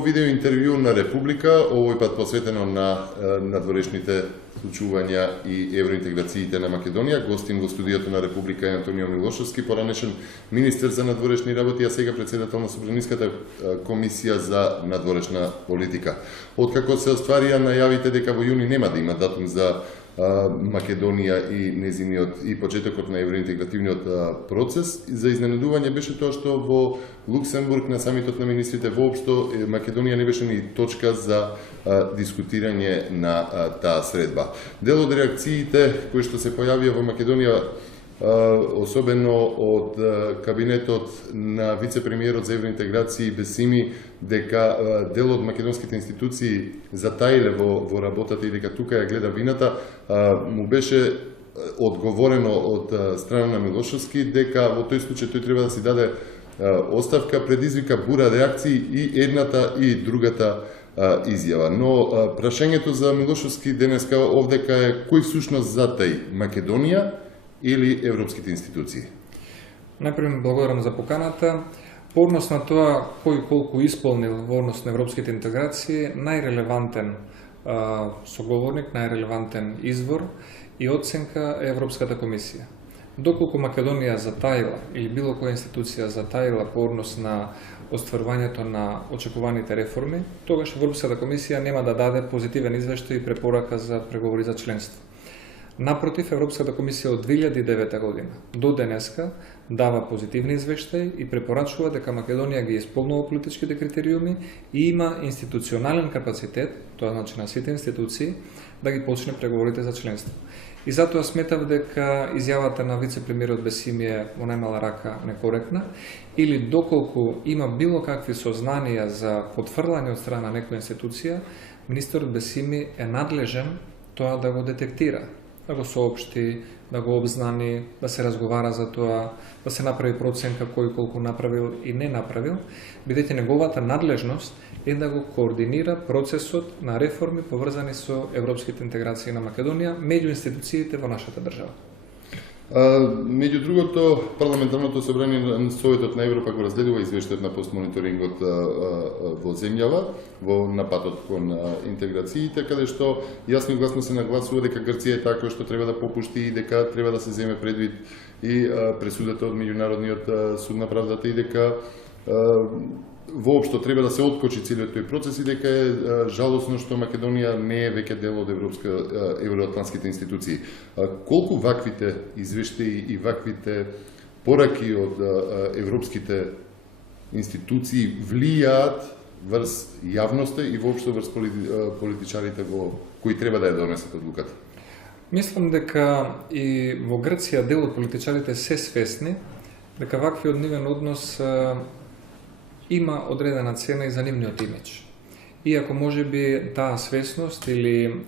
во видео интервју на Република, овој пат посветено на надворешните случувања и евроинтеграциите на Македонија. Гостин во студиото на Република е Антонио Милошевски, поранешен министер за надворешни работи, а сега председател на Собраниската комисија за надворешна политика. Откако се остварија најавите дека во јуни нема да има датум за Македонија и незиниот и почетокот на евроинтегративниот процес, за изненадување беше тоа што во Луксембург на самитот на министрите воопшто Македонија не беше ни точка за дискутирање на таа средба. Дел од реакциите кои што се појавија во Македонија, особено од кабинетот на вице-премиерот за евроинтеграција Бесими, дека дел од македонските институции затаиле во работата и дека тука ја гледа вината, му беше одговорено од страна на Милошевски дека во тој случај тој треба да си даде оставка, предизвика бура реакции и едната и другата изјава. Но прашањето за Милошевски денеска овдека е кој всушност затаи, Македонија или европските институции? Најпрво благодарам за поканата. По однос на тоа кој колку исполнил во однос на европските интеграции, најрелевантен соговорник, најрелевантен извор и оценка е Европската комисија. Доколку Македонија затаила или било која институција затаила по однос на остварувањето на очекуваните реформи, тогаш Европската комисија нема да даде позитивен извештај и препорака за преговори за членство. Напротив, Европската комисија од 2009 година до денеска дава позитивни извештаи и препорачува дека Македонија ги исполнува политичките критериуми и има институционален капацитет, тоа значи на сите институции, да ги почне преговорите за членство. И затоа сметав дека изјавата на вице-премиерот Бесими е во најмала рака некоректна, или доколку има било какви сознанија за потврлање од страна на некоја институција, министерот Бесими е надлежен тоа да го детектира, да го соопшти, да го обзнани, да се разговара за тоа, да се направи проценка кој колку направил и не направил, бидејќи неговата надлежност е да го координира процесот на реформи поврзани со европските интеграции на Македонија меѓу институциите во нашата држава. Меѓу другото, парламентарното собрание на Советот на Европа го разгледува извештајот на постмониторингот во земјава, во напатот кон интеграциите, каде што јасно и гласно се нагласува дека Грција е таа која што треба да попушти и дека треба да се земе предвид и пресудата од Меѓународниот суд на правдата и дека воопшто треба да се откочи целиот тој процес и дека е жалосно што Македонија не е веќе дел од евроатлантските институции. Колку ваквите извештаи и ваквите пораки од европските институции влијаат врз јавноста и воопшто врз политичарите кои треба да ја донесат одлуката? Мислам дека и во Грција дел од политичарите се свесни дека ваквиот нивен однос има одредена цена и за нивниот имидж. Иако можеби таа свесност или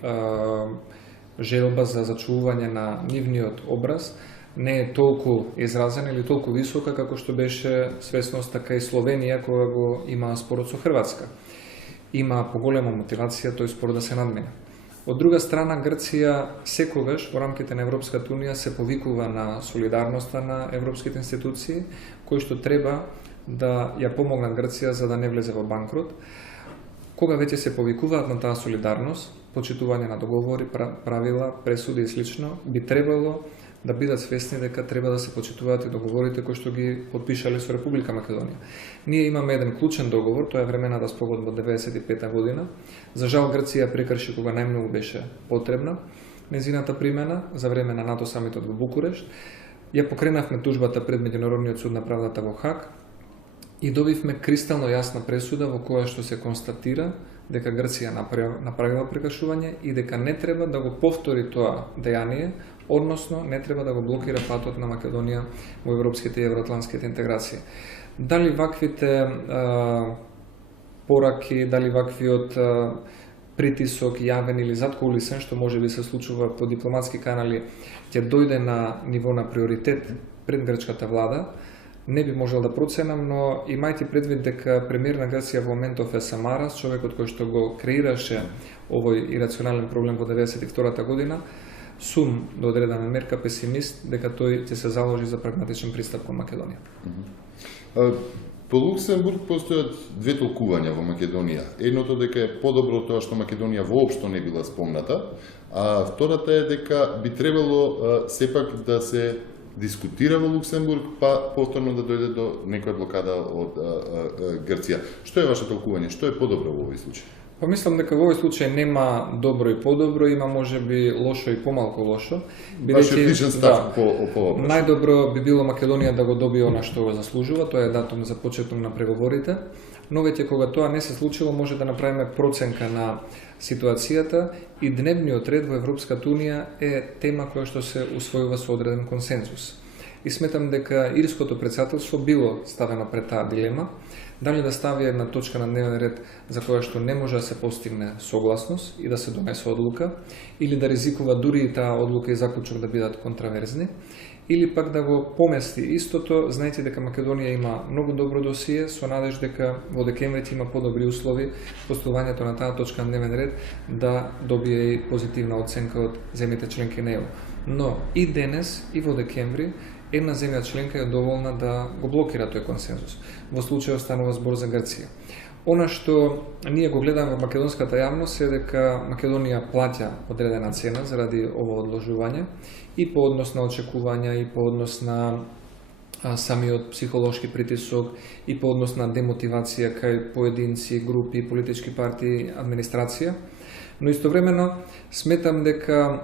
желба за зачувување на нивниот образ не е толку изразена или толку висока како што беше свесност така и Словенија кога го има спорот со Хрватска. Има поголема мотивација тој спор да се надмине. Од друга страна, Грција секогаш во рамките на Европската унија се повикува на солидарноста на европските институции, кои што треба да ја помогнат Грција за да не влезе во банкрот. Кога веќе се повикуваат на таа солидарност, почитување на договори, правила, пресуди и слично, би требало да бидат свесни дека треба да се почитуваат и договорите кои што ги подпишале со Република Македонија. Ние имаме еден клучен договор, тоа е времената спогодба од 1995 година. За жал Грција прекрши кога најмногу беше потребна незината примена за време на НАТО самитот во Букурешт. Ја покренавме тужбата пред Меѓународниот суд на правдата во Хаг и добивме кристално јасна пресуда во која што се констатира дека Грција направила прекршување и дека не треба да го повтори тоа дејание, односно не треба да го блокира патот на Македонија во европските и евроатлантските интеграции. Дали ваквите пораки, дали ваквиот притисок јавен или заткулисен, што може би се случува по дипломатски канали, ќе дојде на ниво на приоритет пред грчката влада, не би можел да проценам, но имајте предвид дека премиер на Грција во моментов е Самарас, човекот кој што го креираше овој ирационален проблем во 1992 година, сум до одредена мерка песимист дека тој ќе се заложи за прагматичен пристап кон Македонија. По Луксембург постојат две толкувања во Македонија. Едното дека е подобро тоа што Македонија воопшто не била спомната, а втората е дека би требало сепак да се дискутира во Луксембург, па повторно да дојде до некоја блокада од Грција. Што е ваше толкување? Што е подобро во овој случај? Па мислам дека во овој случај нема добро и подобро, има можеби лошо и помалку лошо. Вашиот личен став по въпросот. Најдобро би било Македонија да го добие она што го заслужува, тоа е датум за почеток на преговорите, но веќе кога тоа не се случило, може да направиме проценка на ситуацијата и дневниот ред во Европската унија е тема која што се усвојува со одреден консензус. И сметам дека ирското претседателство било ставено пред таа дилема, дали да стави една точка на дневен ред за која што не може да се постигне согласност и да се донесе одлука, или да ризикува дури и таа одлука и заклучок да бидат контраверзни, или пак да го помести истото, знаете дека Македонија има многу добро досие, со надеж дека во декември има подобри услови постувањето на таа точка на дневен ред да добие и позитивна оценка од земјите членки на ЕУ. Но и денес, и во декември, една земја членка е доволна да го блокира тој консензус. Во случај останува збор за Грција. Она што ние го гледаме во македонската јавност е дека Македонија плаќа одредена цена заради ово одложување и по однос на очекувања, и по однос на самиот психолошки притисок, и по однос на демотивација кај поединци, групи, политички партии, администрација. Но истовремено сметам дека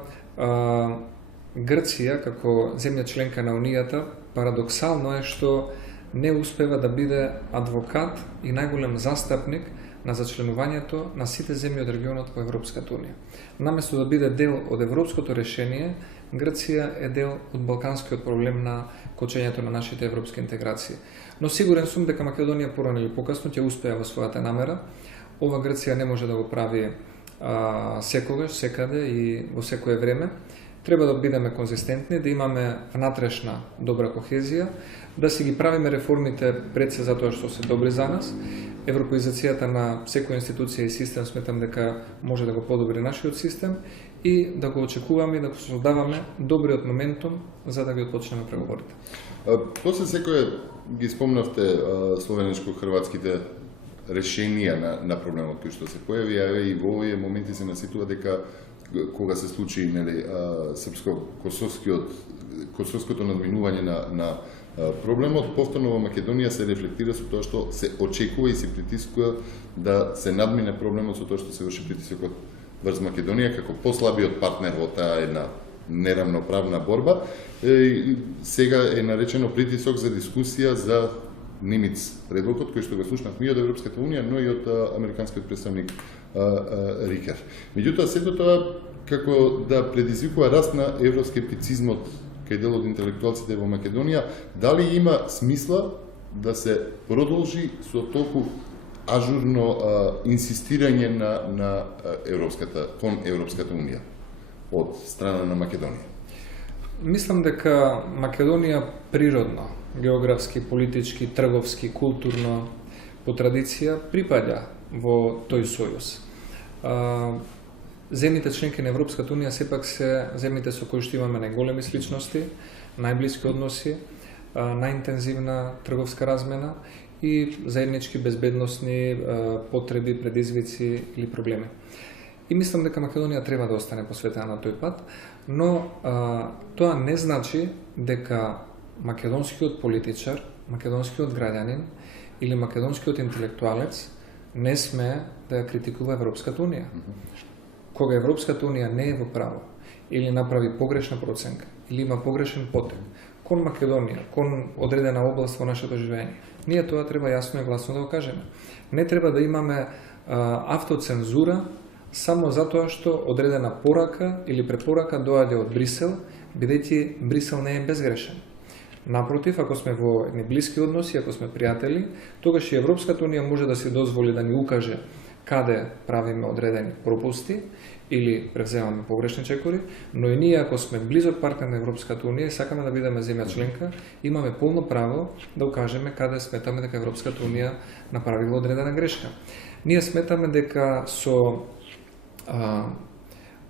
Грција, како земја членка на Унијата, парадоксално е што не успева да биде адвокат и најголем застапник на зачленувањето на сите земји од регионот во Европската унија. Наместо да биде дел од европското решение, Грција е дел од балканскиот проблем на кочењето на нашите европски интеграции. Но сигурен сум дека Македонија порано или покасно ќе успее во својата намера. Ова Грција не може да го прави секогаш, секаде и во секое време. Треба да бидеме конзистентни, да имаме внатрешна добра кохезија, да си ги правиме реформите пред се затоа што се добри за нас. Европеизацијата на секоја институција и систем сметам дека може да го подобри нашиот систем и да го очекуваме и да го создаваме добриот моментум за да ги отпочнеме преговорите. После секој ги спомнавте словеничко-хрватските решенија на проблемот кој што се појави, а и во овие моменти се наситува дека кога се случи српско-косовското надминување на проблемот, повторно во Македонија се рефлектира со тоа што се очекува и се притискува да се надмине проблемот со тоа што се врши притисокот врз Македонија како послабиот партнер во таа една неравноправна борба. Сега е наречено притисок за дискусија за Нимиц предлогот кој што го слушнавме и од Европската унија, но и од американскиот представник Рикер. Меѓутоа, сето тоа како да предизвикува раст на евроскептицизмот кај дел од интелектуалците во Македонија, дали има смисла да се продолжи со толку ажурно инсистирање на кон Европската унија од страна на Македонија? Мислам дека Македонија природно, географски, политички, трговски, културно, по традиција припаѓа во тој сојуз. Земјите членки на Европската унија сепак се земјите со кои што имаме најголеми сличности, најблиски односи, најинтензивна трговска размена и заеднички безбедносни потреби, предизвици или проблеми. И мислам дека Македонија треба да остане посветена на тој пат, но тоа не значи дека македонскиот политичар, македонскиот граѓанин или македонскиот интелектуалец не сме да ја критикува Европската унија. Кога Европската унија не е во право или направи погрешна проценка или има погрешен потек кон Македонија, кон одредена област во нашето живење, ние тоа треба јасно и гласно да го кажеме. Не треба да имаме автоцензура само затоа што одредена порака или препорака доаѓа од Брисел, бидејќи Брисел не е безгрешен. Напротив, ако сме во едни блиски односи, ако сме пријатели, тогаш и Европската унија може да си дозволи да ни укаже каде правиме одредени пропусти или превземаме погрешни чекори, но и ние ако сме близок партнер на Европската унија и сакаме да бидеме земја членка, имаме полно право да укажеме каде сметаме дека Европската унија направила одредена грешка. Ние сметаме дека со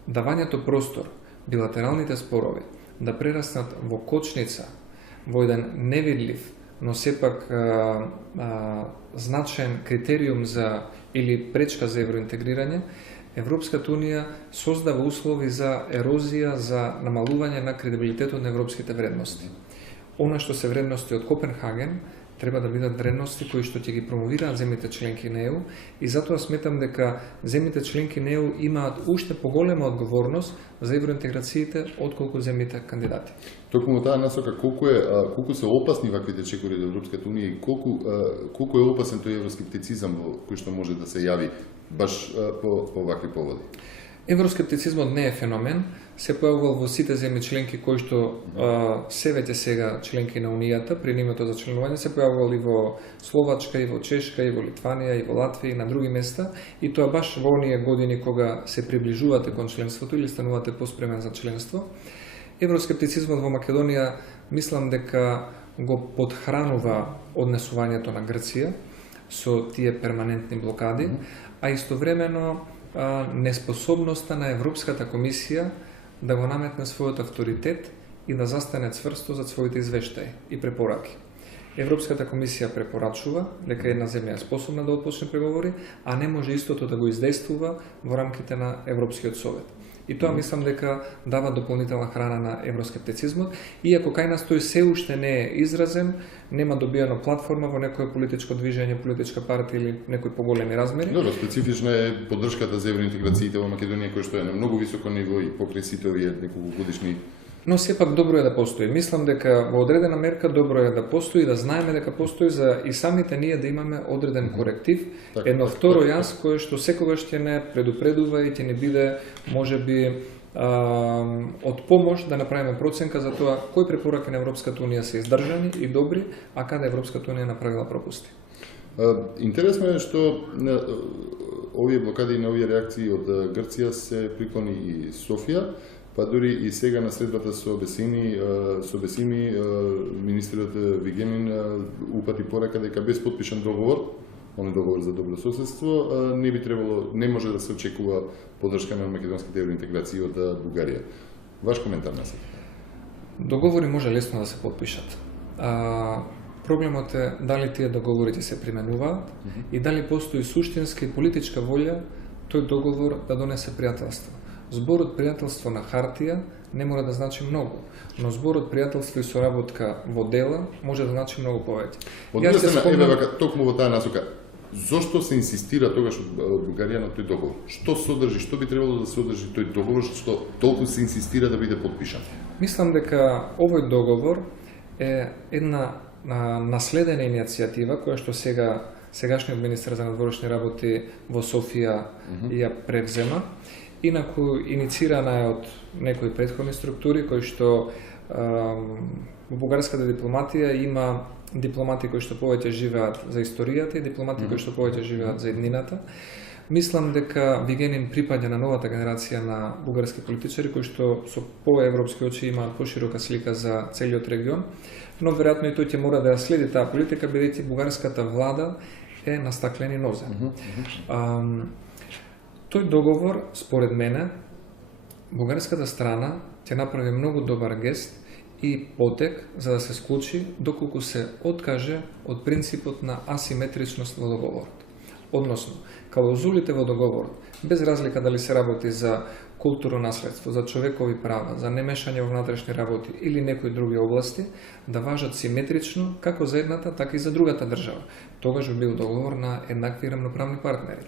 давањето простор, билатералните спорови да прераснат во кочница, во еден невидлив но сепак значаен критериум за или пречка за евроинтегрирање, Европската Унија создава услови за ерозија, за намалување на кредибилитетот на европските вредности. Она што се вредности од Копенхаген треба да бидат вредности кои што ќе ги промовираат земјите членки на ЕУ, и затоа сметам дека земјите членки на ЕУ имаат уште поголема одговорност за евроинтеграциите отколку земјите кандидати. Токму во таа насока, колку се опасни ваквите чекори од Европската Унија и колку е опасен тој евроскептицизам кој што може да се јави баш по вакви поводи? Евроскептицизмот не е феномен, се појавувал во сите земји членки кои што се веќе сега членки на Унијата, при нивното за членување се појавувал и во Словачка, и во Чешка, и во Литванија, и во Латвија, и на други места, и тоа баш во оние години кога се приближувате кон членството или станувате поспремен за членство. Евроскептицизмот во Македонија мислам дека го подхранува однесувањето на Грција со тие перманентни блокади, а истовремено неспособноста на Европската комисија да го наметне својот авторитет и да застане цврсто за своите извештаи и препораки. Европската комисија препорачува дека една земја е способна да отпочне преговори, а не може истото да го издействува во рамките на Европскиот совет. И тоа мислам дека дава дополнителна храна на евроскептицизмот, иако кај нас тој се уште не е изразен, нема добиено платформа во некое политичко движење, политичка партија или некои поголеми размери. Добро, специфична е поддршката за евроинтеграциите во Македонија, која што е на многу високо ниво и покрај сите овие неколку годишни. Но сепак добро е да постои. Мислам дека во одредена мерка добро е да постои, да знаеме дека постои за и самите ние да имаме одреден коректив, едно второ јас кое што секогаш ќе не предупредува и ќе не биде можеби од помош да направиме проценка за тоа кои препораки на Европската Унија се издржани и добри, а каде Европската Унија направила пропусти. Интересно е што овие блокади и на овие реакции од Грција се приклони и Софија, па дури и сега на средбата со Бесими, министерот Вигенин упати порека дека без потпишан договор, оној договор за добро соседство, не може да се очекува поддршка на македонските евроинтеграции од Бугарија. Ваш коментар на сега? Договори може лесно да се потпишат. Проблемот е дали тие договори ќе се применуваат и дали постои суштинска и политичка волја тој договор да донесе пријателство. Зборот пријателство на хартија не мора да значи многу, но зборот пријателство и соработка во дела може да значи многу повеќе. Токму во таа насока, зошто се инсистира тогаш од Бугарија на тој договор? Што содржи, што би требало да содржи тој договор, што толку се инсистира да биде потпишан? Мислам дека овој договор е една наследена иницијатива која што сегашниот министер за надворешни работи во Софија ја превзема. Инаку иницирана е од некои претходни структури кои што во бугарската дипломатија има дипломати кои што повеќе живеат за историјата и дипломати кои што повеќе живеат за еднината. Мислам дека Вигенин припаѓа на новата генерација на бугарски политичари кои што со поевропски очи имаат поширока слика за целиот регион, но веројатно и тој ќе мора да ја следи таа политика бидејќи бугарската влада е на стаклени нозе. Тој договор, според мене, бугарската страна ќе направи многу добар гест и потек за да се склучи доколку се откаже од принципот на асиметричност во договорот. Односно, клаузулите во договорот, без разлика дали се работи за културно наследство, за човекови права, за немешање во внатрешни работи или некои други области, да важат симетрично како за едната, така и за другата држава. Тогаш би бил договор на еднакви и рамноправни партнери.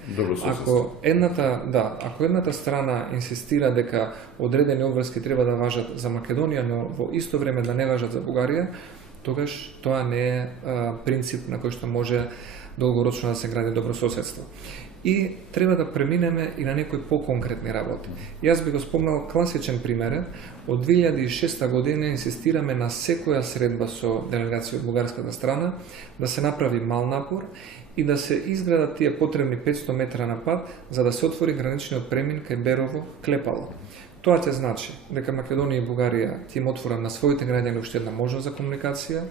Ако едната страна инсистира дека одредени обврски треба да важат за Македонија, но во исто време да не важат за Бугарија, тогаш тоа не е принцип на кој што може долгорочно да се гради добрососедство. И треба да преминеме и на некои поконкретни работи. Јас би го спомнал класичен пример. Од 2006 година инсистираме на секоја средба со делегација од бугарската страна да се направи мал напор и да се изградат тие потребни 500 метра на пат за да се отвори граничниот премин кај Берово Клепало. Тоа ќе значи дека Македонија и Бугарија ќе им отворат на своите граѓани уште една можност за комуникација,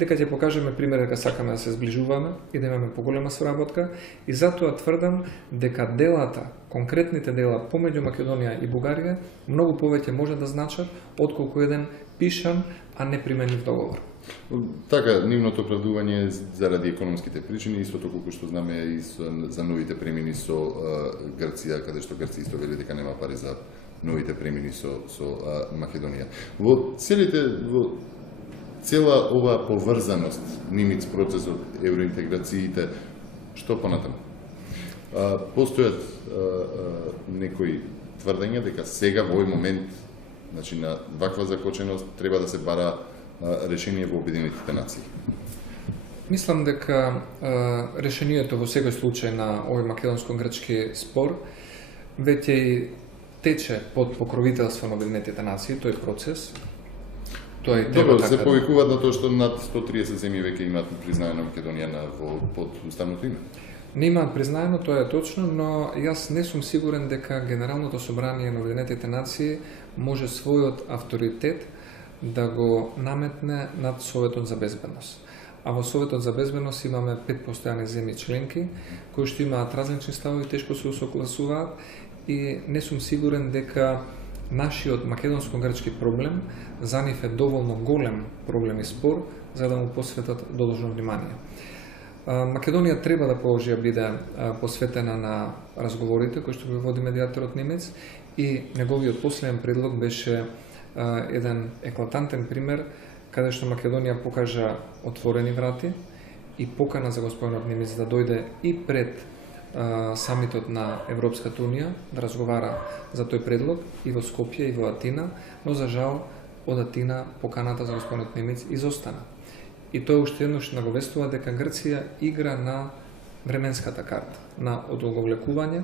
дека ќе покажеме пример дека сакаме да се зближуваме и да имаме поголема соработка, и затоа тврдам дека делата, конкретните дела помеѓу Македонија и Бугарија многу повеќе може да значат отколку еден пишан, а не применлив договор. Така, нивното оправдување е заради економските причини, истото колку што знаме и за новите премини со Грција, каде што Грција исто вели дека нема пари за новите премини со Македонија. Во цела оваа поврзаност, нимиц процесот, евроинтеграциите, што понатаму? Постојат некои тврдења дека сега во овој момент, значи на ваква закоченост, треба да се бара решение во Обединетите нации. Мислам дека решението во секој случај на овој македонско-грчки спор веќе и тече под покровителство на Обединетите нации, тој процес. Тоа и Добро, се повикуваат на тоа што над 130 земји веќе имаат признаено Македонија под уставното име. Не имаат признаено, тоа е точно, но јас не сум сигурен дека Генералното собрание на Обединетите нации може својот авторитет да го наметне над Советот за безбедност. А во Советот за безбедност имаме 5 постојани земји членки, кои што имаат различни ставови, тешко се усогласуваат и не сум сигурен дека нашиот македонско-грчки проблем за нив е доволно голем проблем и спор за да му посветат должно внимание. Македонија треба да продолжи да биде посветена на разговорите кои што ги води медијаторот немец и неговиот последен предлог беше еден еклатантен пример каде што Македонија покажа отворени врати и покана за господинот немец да дојде и пред самитот на Европската унија да разговара за тој предлог и во Скопје и во Атина, но за жал од Атина поканата за господинот немец изостана. И тоа уште едно што наговестува дека Грција игра на временската карта, на одолговлекување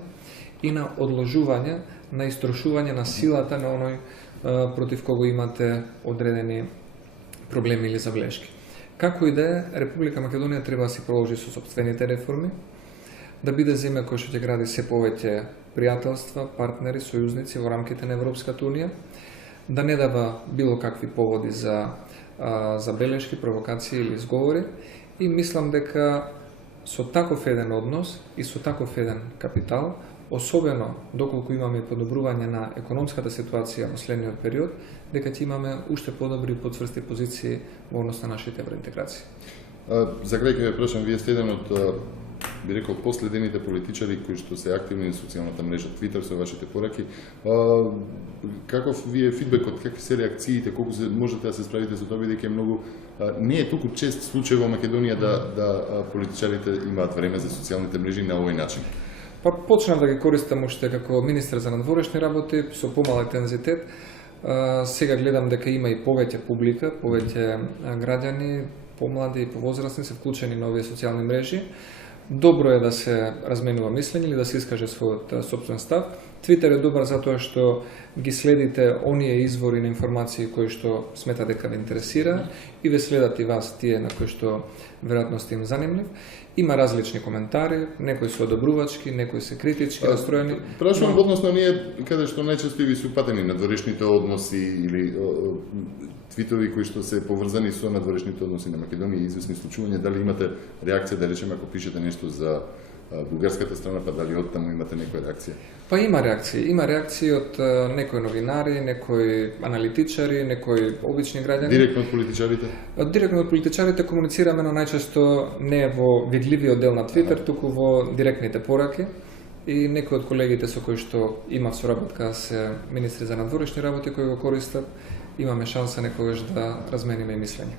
и на одложување, на истрошување на силата на оној против кого имате одредени проблеми или забелешки. Како и да е, Република Македонија треба да си продолжи со сопствените реформи, да биде земја која што ќе гради се повеќе пријателства, партнери, сојузници во рамките на Европската унија, да не дава било какви поводи за забелешки, провокации или изговори и мислам дека со таков еден однос и со таков еден капитал, особено доколку имаме подобрување на економската ситуација во следниот период, дека ќе имаме уште подобри и подцврсти позиции во однос на нашите евроинтеграции. За крај ќе ве прашам, вие сте еден од, би рекол, последените политичари кои што се активни на социјалната мрежа Twitter со вашите пораки. Каков ви е фидбекот, какви се реакциите, колку можете да се справите со тоа, бидејќи многу не е толку чест случај во Македонија да политичарите имаат време за социјалните мрежи на овој начин? Па почнав да ги користам уште како министер за надворешни работи со помал интензитет. Сега гледам дека има и повеќе публика, повеќе граѓани, помлади и повозрастни се вклучени на овие социјални мрежи. Добро е да се разменува мислење или да се искаже својот сопствен став. Твитер е добар затоа што ги следите оние извори на информации кои што смета дека ве интересира и ве следат и вас тие на кои што веројатно сте им занимлив. Има различни коментари, некои се одобрувачки, некои се критички настроени. Прашувам односно ние каде што најчесто ви се упатени надворешните односи или твитови кои што се поврзани со надворешните односи на Македонија и известни случувања, дали имате реакција, да речеме ако пишете нешто за бугарската страна, па дали од таму имате некоја реакција? Па има реакции од некои новинари, некои аналитичари, некои обични граѓани. Директно од политичарите? Директно од политичарите комуницираме, но најчесто не во видливиот дел на Твитер, туку во директните пораки. И некои од колегите со кои што имав соработка се министри за надворешни работи кои го користат, имаме шанса некогаш да размениме и мислење.